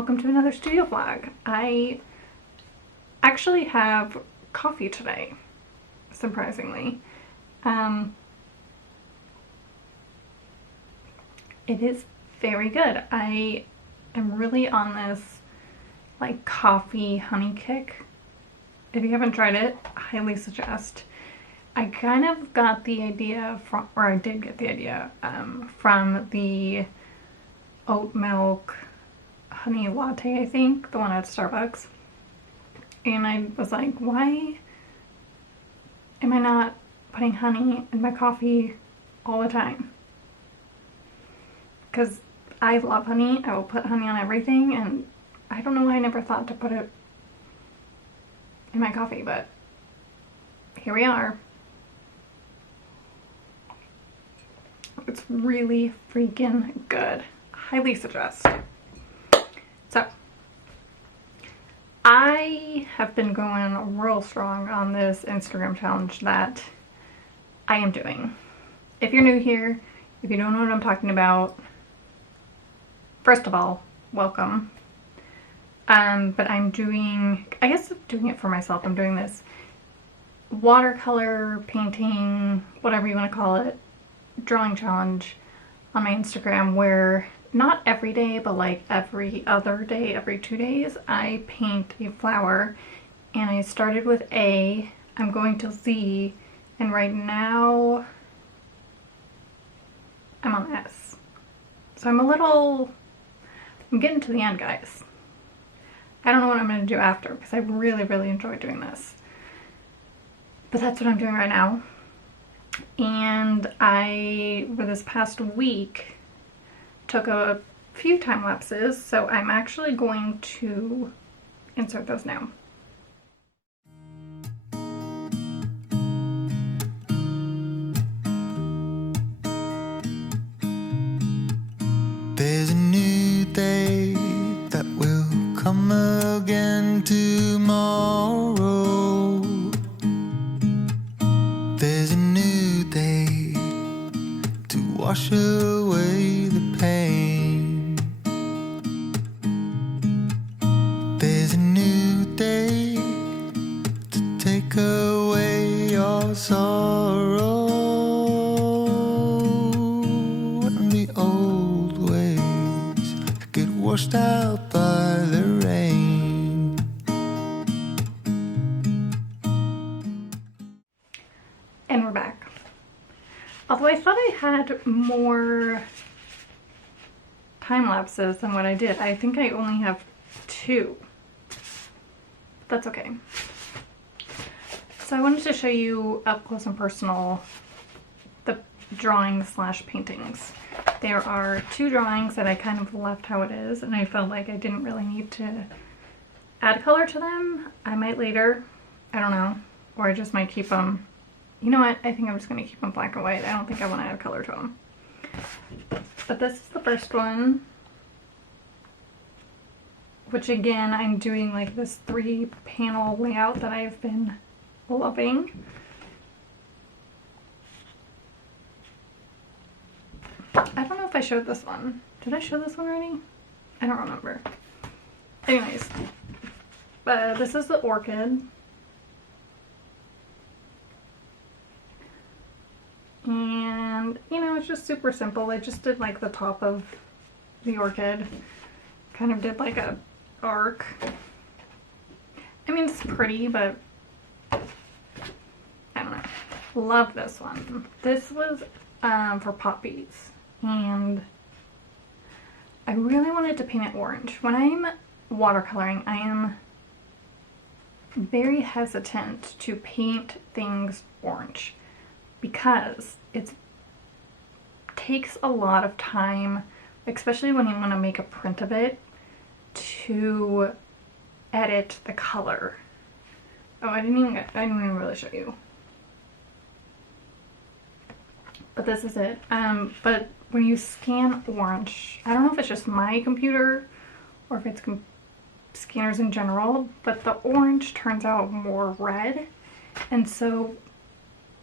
welcome to another studio vlog. I actually have coffee today, surprisingly. It is very good. I am really on this like coffee honey kick. If you haven't tried it, I highly suggest. I kind of got the idea from, or I did get the idea from the oat milk honey latte, I think, the one at Starbucks. And I was like, why am I not putting honey in my coffee all the time? Because I love honey. I will put honey on everything, and I don't know why I never thought to put it in my coffee, but here we are. It's really freaking good. Highly suggest. So, I have been going real strong on this Instagram challenge that I am doing. If you're new here, if you don't know what I'm talking about, first of all, welcome. But I'm doing, I guess I'm doing it for myself. I'm doing this watercolor painting, whatever you want to call it, drawing challenge on my Instagram, where not every day, but like every other day, every 2 days, I paint a flower. And I started with A, I'm going to Z, and right now I'm on S. So I'm getting to the end, guys. I don't know what I'm going to do after, because I really, really enjoy doing this. But that's what I'm doing right now. And I, for this past week, took a few time lapses, so I'm actually going to insert those now. There's a new day that will come again tomorrow. There's a new day to wash away the pain. There's a new day to take away your sorrow, and the old ways get washed out by the rain. And we're back. Although I thought I had more time lapses than what I did. I think I only have 2. That's okay. So I wanted to show you up close and personal the drawings slash paintings. There are 2 drawings that I kind of left how it is, and I felt like I didn't really need to add color to them. I might later, I don't know, or I just might keep them. You know what, I think I'm just going to keep them black and white. I don't think I want to add color to them. But this is the first one, which again, I'm doing like this 3-panel layout that I've been loving. I don't know if I showed this one. Did I show this one already? I don't remember. Anyways, this is the orchid. And, you know, it's just super simple. I just did like the top of the orchid. Kind of did like a arc. I mean, it's pretty, but I don't know. Love this one. This was for poppies. And I really wanted to paint it orange. When I'm watercoloring, I am very hesitant to paint things orange, because it takes a lot of time, especially when you want to make a print of it, to edit the color. Oh, I didn't even really show you. But this is it. But when you scan orange, I don't know if it's just my computer or if it's scanners in general, but the orange turns out more red, and so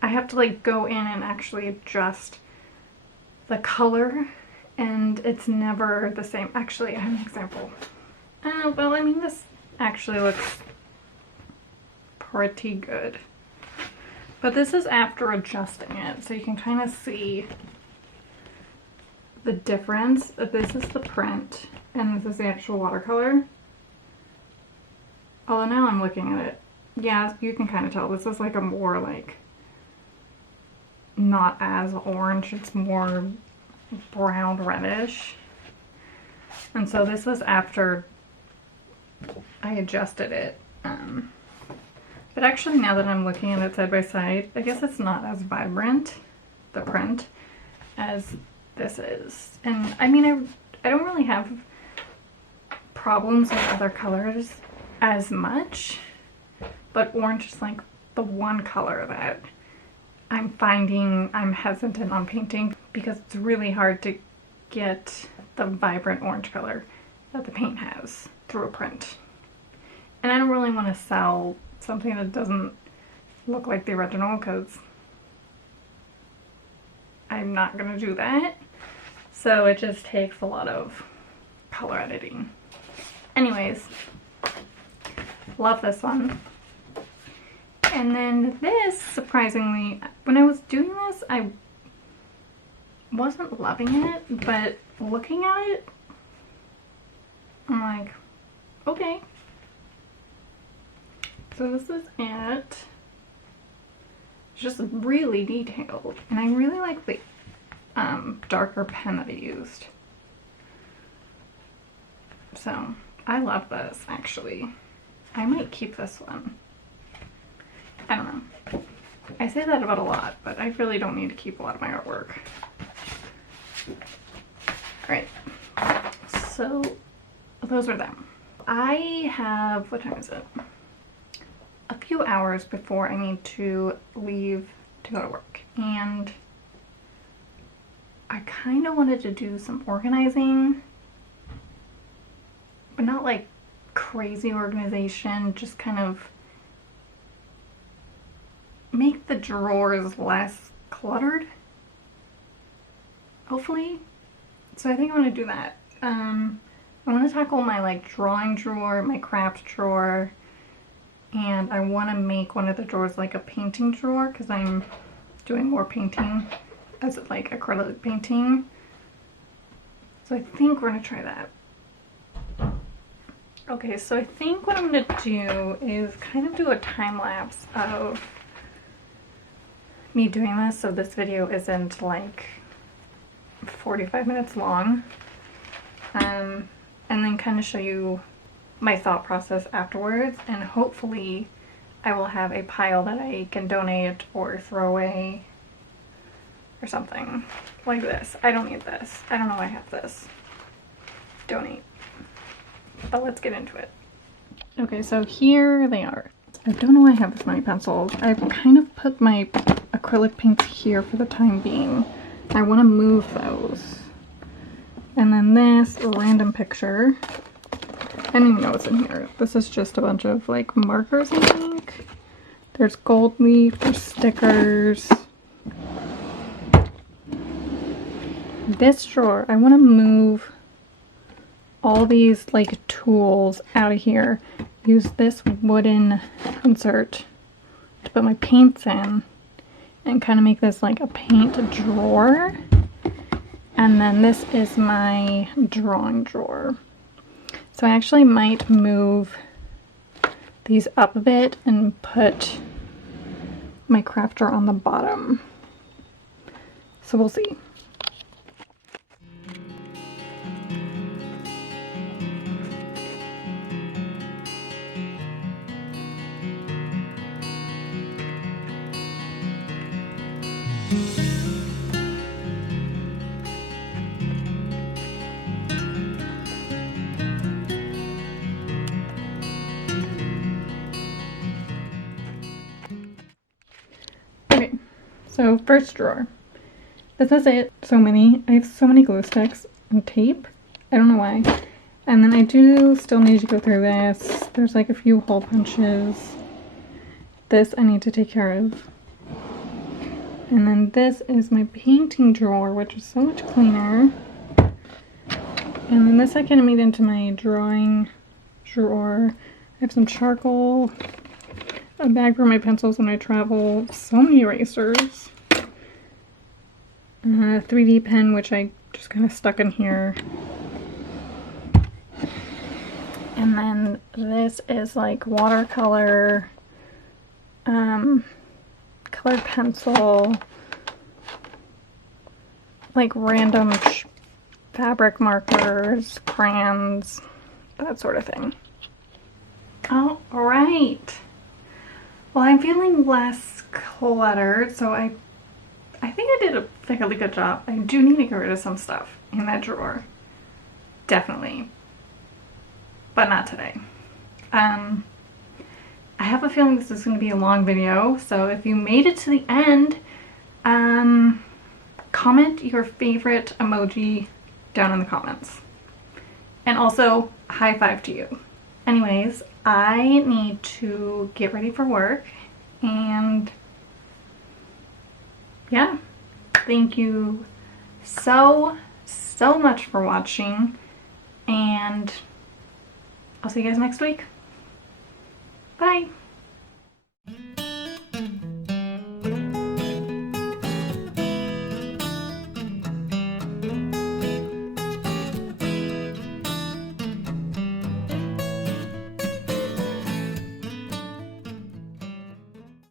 I have to like go in and actually adjust the color, and it's never the same. Actually, I have an example. well, I mean, this actually looks pretty good. But this is after adjusting it, so you can kind of see the difference. This is the print, and this is the actual watercolor. Although now I'm looking at it, yeah, you can kind of tell this is like a more like, not as orange, it's more brown reddish. And so this was after I adjusted it. But actually, now that I'm looking at it side by side, I guess it's not as vibrant, the print, as this is. And I mean, I don't really have problems with other colors as much, but orange is like the one color that I'm finding I'm hesitant on painting because it's really hard to get the vibrant orange color that the paint has through a print. And I don't really want to sell something that doesn't look like the original because I'm not going to do that. So it just takes a lot of color editing. Anyways, love this one. And then this, surprisingly, when I was doing this, I wasn't loving it, but looking at it, I'm like, okay. So this is it. It's just really detailed, and I really like the darker pen that I used. So I love this, actually. I might keep this one. I don't know. I say that about a lot, but I really don't need to keep a lot of my artwork. Alright, so those are them. I have, what time is it? A few hours before I need to leave to go to work. And I kind of wanted to do some organizing, but not like crazy organization, just kind of make the drawers less cluttered, hopefully. So I think I'm going to do that. I want to tackle my like drawing drawer, my craft drawer, and I want to make one of the drawers like a painting drawer because I'm doing more painting as like acrylic painting. So I think we're going to try that. Okay, so I think what I'm going to do is kind of do a time lapse of me doing this, so this video isn't like 45 minutes long, and then kind of show you my thought process afterwards, and hopefully I will have a pile that I can donate or throw away or something like this. I don't need this. I don't know why I have this. Donate. But let's get into it. Okay, so here they are. I don't know why I have this many pencils. I've kind of put my acrylic paints here for the time being. I want to move those. And then this random picture. I don't even know what's in here. This is just a bunch of like markers, I think. There's gold leaf, there's stickers. This drawer, I want to move all these like tools out of here. Use this wooden insert to put my paints in and kind of make this like a paint drawer. And then this is my drawing drawer. So I actually might move these up a bit and put my craft drawer on the bottom. So we'll see. Okay, so first drawer. This is it. So many. I have so many glue sticks and tape. I don't know why. And then I do still need to go through this. There's like a few hole punches. This I need to take care of. And then this is my painting drawer, which is so much cleaner. And then this I kind of made into my drawing drawer. I have some charcoal, a bag for my pencils when I travel, so many erasers, a 3D pen, which I just kind of stuck in here. And then this is like watercolor, colored pencil, like random fabric markers, crayons, that sort of thing. All right. Well, I'm feeling less cluttered, so I think I did a fairly good job. I do need to get rid of some stuff in that drawer. Definitely. But not today. I have a feeling this is going to be a long video, so if you made it to the end, comment your favorite emoji down in the comments. And also, high five to you. Anyways, I need to get ready for work, and yeah, thank you so much for watching, and I'll see you guys next week. Bye!